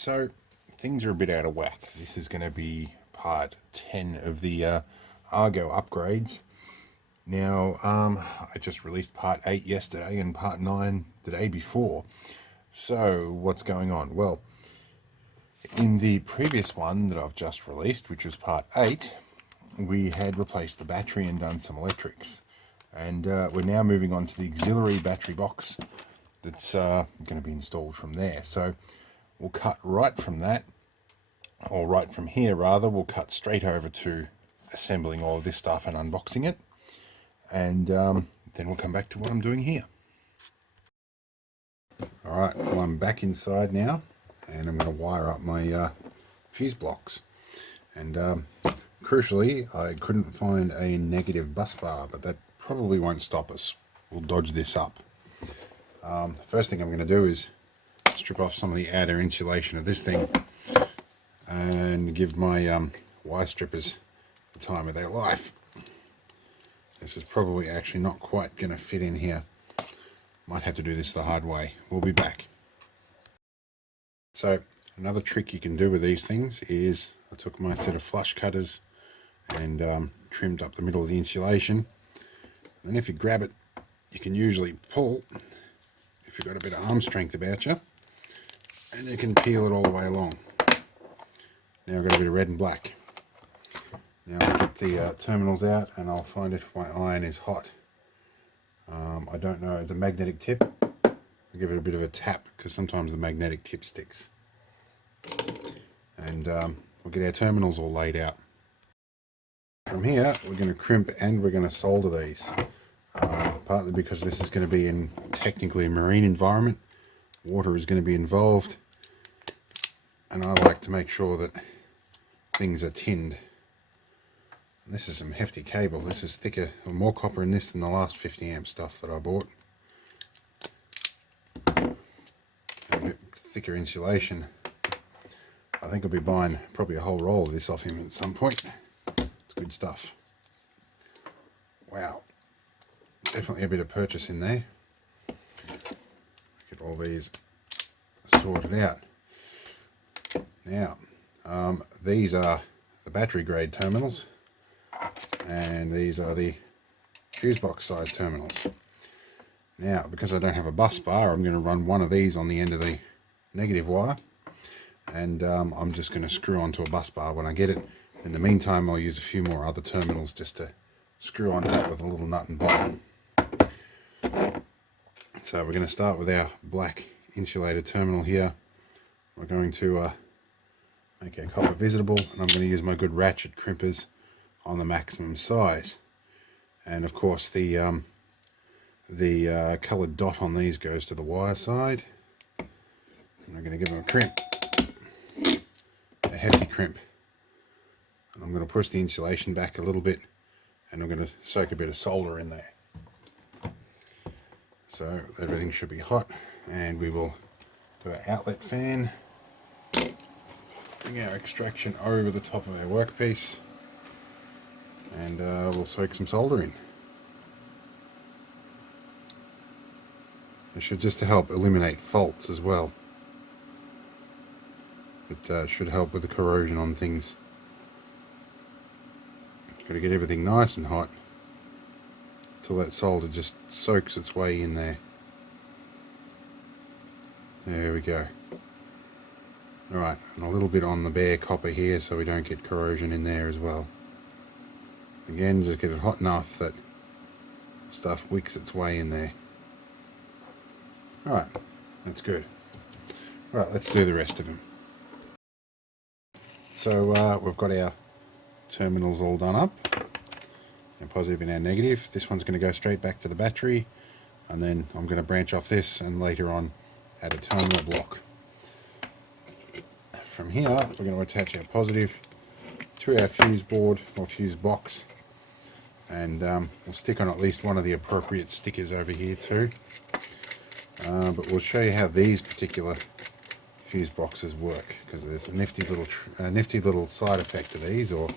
So things are a bit out of whack. This is going to be part 10 of the Argo upgrades. Now, I just released part 8 yesterday and part 9 the day before. So what's going on? Well, in the previous one that I've just released, which was part 8, we had replaced the battery and done some electrics. And we're now moving on to the auxiliary battery box that's going to be installed from there. So we'll cut right from that, or right from here rather, we'll cut straight over to assembling all of this stuff and unboxing it. And then we'll come back to what I'm doing here. Alright, well, I'm back inside now, and I'm going to wire up my fuse blocks. And crucially, I couldn't find a negative bus bar, but that probably won't stop us. We'll dodge this up. The first thing I'm going to do is strip off some of the outer insulation of this thing and give my wire strippers the time of their life. This is probably actually not quite going to fit in here. Might have to do this the hard way. We'll be back. So another trick you can do with these things is I took my set of flush cutters and trimmed up the middle of the insulation. And if you grab it, you can usually pull if you've got a bit of arm strength about you, and you can peel it all the way along. Now I've got a bit of red and black. Now I'll get the terminals out and I'll find if my iron is hot. I don't know, it's a magnetic tip. I'll give it a bit of a tap because sometimes the magnetic tip sticks. And we'll get our terminals all laid out. From here we're going to crimp and we're going to solder these. Partly because this is going to be in technically a marine environment. Water is going to be involved. And I like to make sure that things are tinned. This is some hefty cable. This is thicker, or more copper in this than the last 50 amp stuff that I bought. And a bit thicker insulation. I think I'll be buying probably a whole roll of this off him at some point. It's good stuff. Wow. Definitely a bit of purchase in there. Get all these sorted out. Now, these are the battery grade terminals. And these are the fuse box size terminals. Now, because I don't have a bus bar, I'm going to run one of these on the end of the negative wire, and I'm just going to screw onto a bus bar when I get it. In the meantime, I'll use a few more other terminals just to screw onto it with a little nut and bolt. So we're going to start with our black insulated terminal here. We're going to make our copper visible, and I'm going to use my good ratchet crimpers on the maximum size. And of course the coloured dot on these goes to the wire side. And I'm going to give them a crimp, a hefty crimp. And I'm going to push the insulation back a little bit, and I'm going to soak a bit of solder in there. So everything should be hot, and we will do our outlet fan, bring our extraction over the top of our workpiece, and we'll soak some solder in. This should just help eliminate faults as well. It should help with the corrosion on things. Got to get everything nice and hot till that solder just soaks its way in there. There we go. Alright, and a little bit on the bare copper here so we don't get corrosion in there as well. Again, just get it hot enough that stuff wicks its way in there. Alright, that's good. Alright, let's do the rest of them. So we've got our terminals all done up. Our positive and our negative. This one's going to go straight back to the battery, and then I'm going to branch off this and later on add a terminal block. From here, we're going to attach our positive to our fuse board or fuse box, and we'll stick on at least one of the appropriate stickers over here too. But we'll show you how these particular fuse boxes work, because there's a nifty little side effect to these, or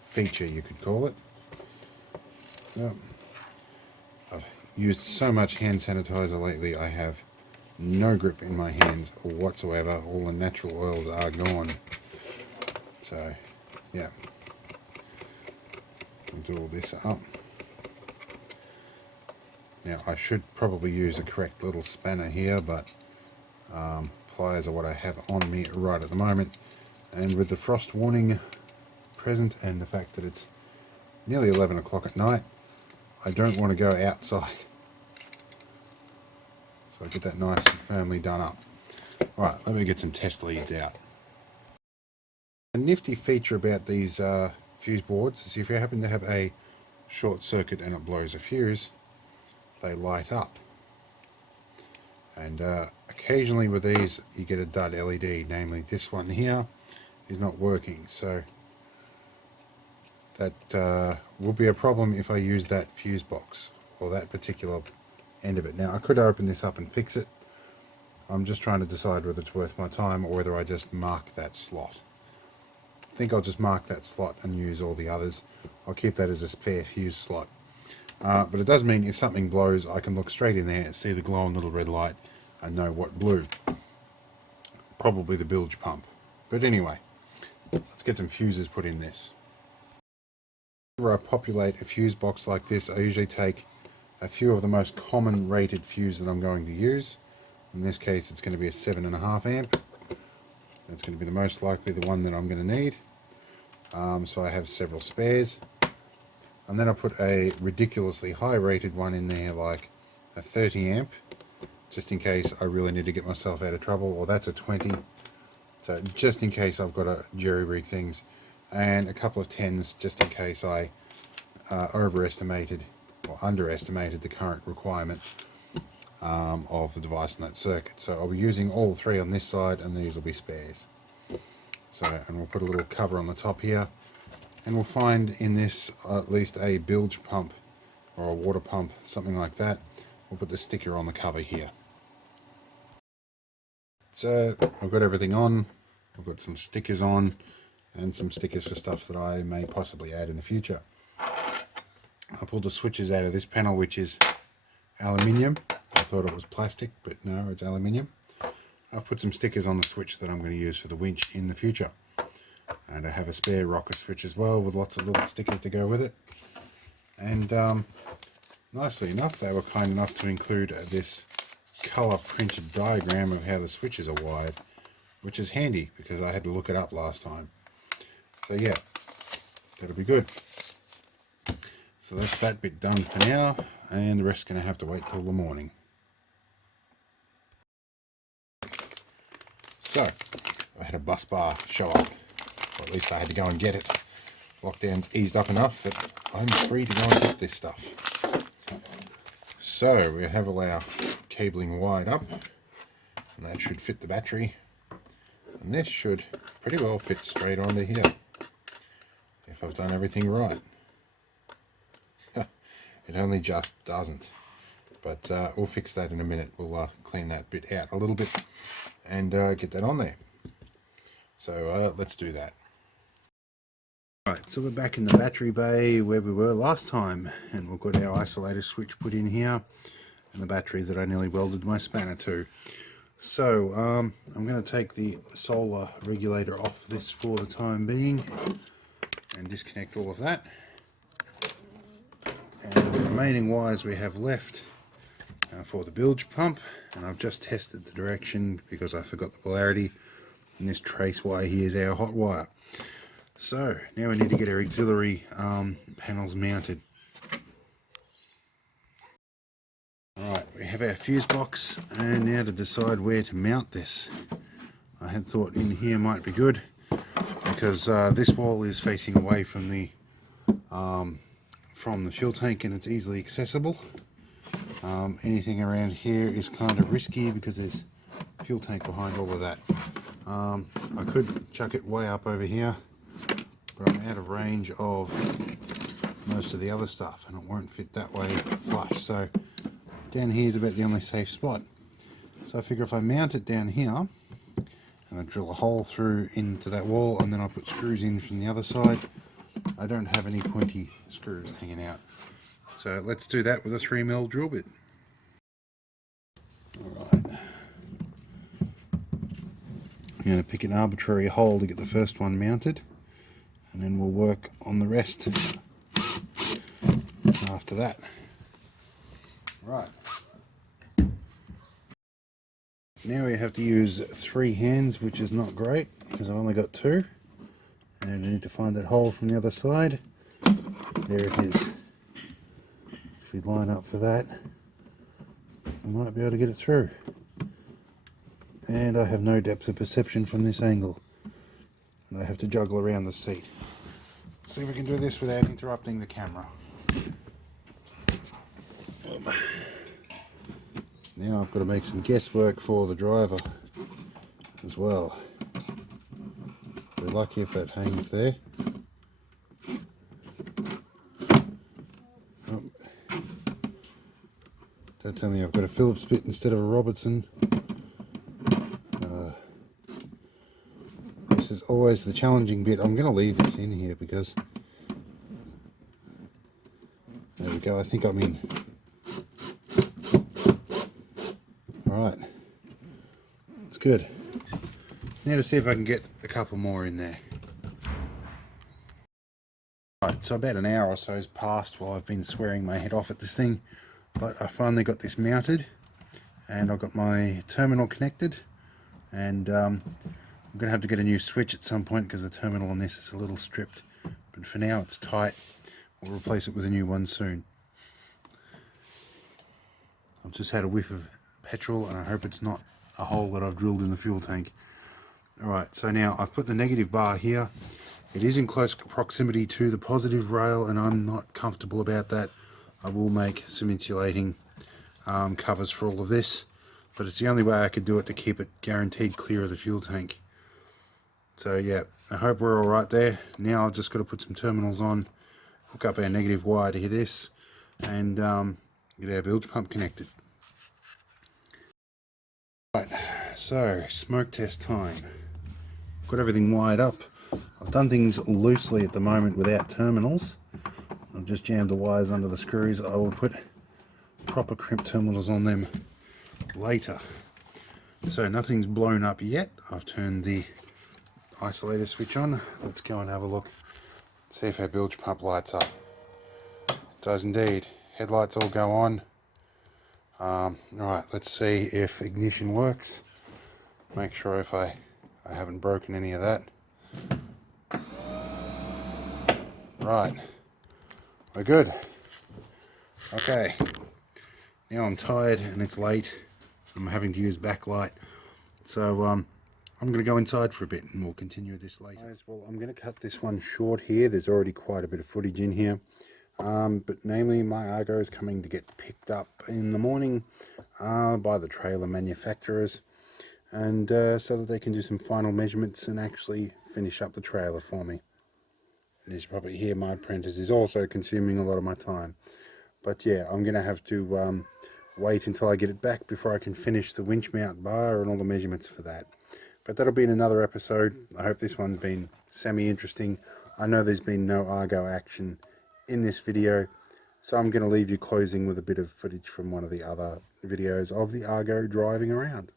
feature you could call it. I've used so much hand sanitizer lately, I have no grip in my hands whatsoever. All the natural oils are gone. So yeah, I'll do all this up. Now I should probably use a correct little spanner here, but pliers are what I have on me right at the moment. And with the frost warning present and the fact that it's nearly 11 o'clock at night, I don't want to go outside. So I get that nice and firmly done up. Right, let me get some test leads out. A nifty feature about these fuse boards is if you happen to have a short circuit and it blows a fuse, they light up. And occasionally with these you get a dud LED, namely this one here is not working. So that will be a problem if I use that fuse box or that particular end of it. Now I could open this up and fix it. I'm just trying to decide whether it's worth my time or whether I just mark that slot. I think I'll just mark that slot and use all the others. I'll keep that as a spare fuse slot. But it does mean if something blows, I can look straight in there and see the glowing little red light and know what blew. Probably the bilge pump. But anyway, let's get some fuses put in this. Whenever I populate a fuse box like this, I usually take a few of the most common rated fuses that I'm going to use. In this case it's going to be a 7.5 amp. That's going to be the most likely the one that I'm going to need. So I have several spares. And then I put a ridiculously high rated one in there, like a 30 amp, just in case I really need to get myself out of trouble, or that's a 20. So just in case I've got to jerry-rig things. And a couple of 10s just in case I overestimated or underestimated the current requirement of the device in that circuit. So I'll be using all three on this side, and these will be spares. So, and we'll put a little cover on the top here, and we'll find in this at least a bilge pump or a water pump, something like that. We'll put the sticker on the cover here. So I've got everything on. I've got some stickers on and some stickers for stuff that I may possibly add in the future. I pulled the switches out of this panel, which is aluminium. I thought it was plastic, but no, it's aluminium. I've put some stickers on the switch that I'm going to use for the winch in the future. And I have a spare rocker switch as well with lots of little stickers to go with it. And nicely enough, they were kind enough to include this color printed diagram of how the switches are wired, which is handy because I had to look it up last time. So yeah, that'll be good. So that's that bit done for now, and the rest's going to have to wait till the morning. So I had a bus bar show up, or at least I had to go and get it. Lockdown's eased up enough that I'm free to go and get this stuff. So we have all our cabling wired up, and that should fit the battery, and this should pretty well fit straight onto here if I've done everything right. It only just doesn't, but we'll fix that in a minute. We'll clean that bit out a little bit and get that on there. So let's do that. Right, so we're back in the battery bay where we were last time, and we've got our isolator switch put in here and the battery that I nearly welded my spanner to. So I'm going to take the solar regulator off this for the time being and disconnect all of that. And the remaining wires we have left for the bilge pump, and I've just tested the direction because I forgot the polarity, and this trace wire here is our hot wire. So now we need to get our auxiliary panels mounted. Alright, we have our fuse box, and now to decide where to mount this. I had thought in here might be good because this wall is facing away from the fuel tank and it's easily accessible. Anything around here is kind of risky because there's a fuel tank behind all of that. I could chuck it way up over here, but I'm out of range of most of the other stuff and it won't fit that way flush. So down here is about the only safe spot. So I figure if I mount it down here and I drill a hole through into that wall and then I put screws in from the other side, I don't have any pointy screws hanging out. So let's do that with a 3mm drill bit. Alright, I'm going to pick an arbitrary hole to get the first one mounted, and then we'll work on the rest after that. Right. Now we have to use 3 hands, which is not great because I've only got 2. And I need to find that hole from the other side. There it is. If we line up for that, I might be able to get it through. And I have no depth of perception from this angle. And I have to juggle around the seat. See if we can do this without interrupting the camera. Now I've got to make some guesswork for the driver as well. We're lucky if that hangs there. Oh. Don't tell me I've got a Phillips bit instead of a Robertson. This is always the challenging bit. I'm going to leave this in here because... There we go, I think I'm in. Alright, it's good. Now to see if I can get a couple more in there. Right, so about an hour or so has passed while I've been swearing my head off at this thing, but I finally got this mounted, and I've got my terminal connected, and I'm going to have to get a new switch at some point because the terminal on this is a little stripped, but for now it's tight. We'll replace it with a new one soon. I've just had a whiff of petrol and I hope it's not a hole that I've drilled in the fuel tank. Alright, so now I've put the negative bar here. It is in close proximity to the positive rail and I'm not comfortable about that. I will make some insulating covers for all of this, but it's the only way I could do it to keep it guaranteed clear of the fuel tank. So yeah, I hope we're alright there. Now I've just got to put some terminals on, hook up our negative wire to this, and get our bilge pump connected. Right, so smoke test time. Got everything wired up. I've done things loosely at the moment without terminals. I've just jammed the wires under the screws. I will put proper crimp terminals on them later. So nothing's blown up yet. I've turned the isolator switch on. Let's go and have a look. See if our bilge pump lights up. It does indeed. Headlights all go on. Right, let's see if ignition works. Make sure if I haven't broken any of that. Right, we're good. Okay, now I'm tired and it's late. I'm having to use backlight, so I'm going to go inside for a bit and we'll continue this later. Well, I'm going to cut this one short here. There's already quite a bit of footage in here. But namely my Argo is coming to get picked up in the morning by the trailer manufacturers, and so that they can do some final measurements and actually finish up the trailer for me. And as you probably hear, my apprentice is also consuming a lot of my time. But yeah, I'm going to have to wait until I get it back before I can finish the winch mount bar and all the measurements for that. But that'll be in another episode. I hope this one's been semi-interesting. I know there's been no Argo action in this video, so I'm going to leave you closing with a bit of footage from one of the other videos of the Argo driving around.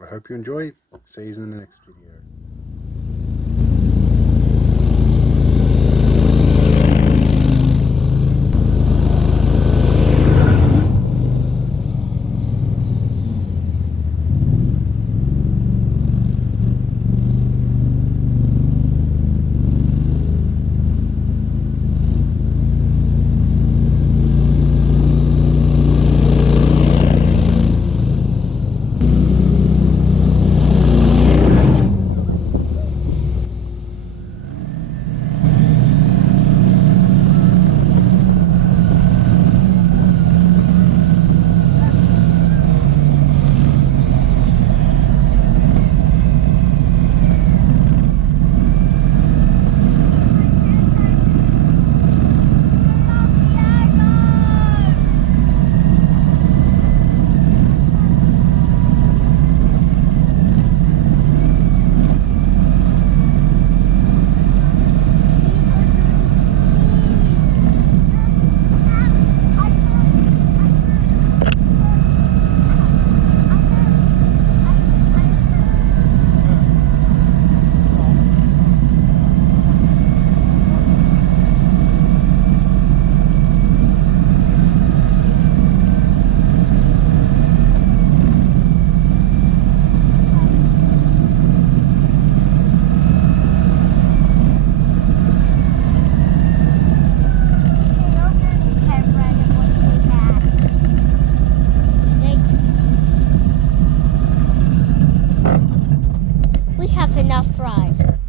I hope you enjoy. See you in the next video. We have enough fries.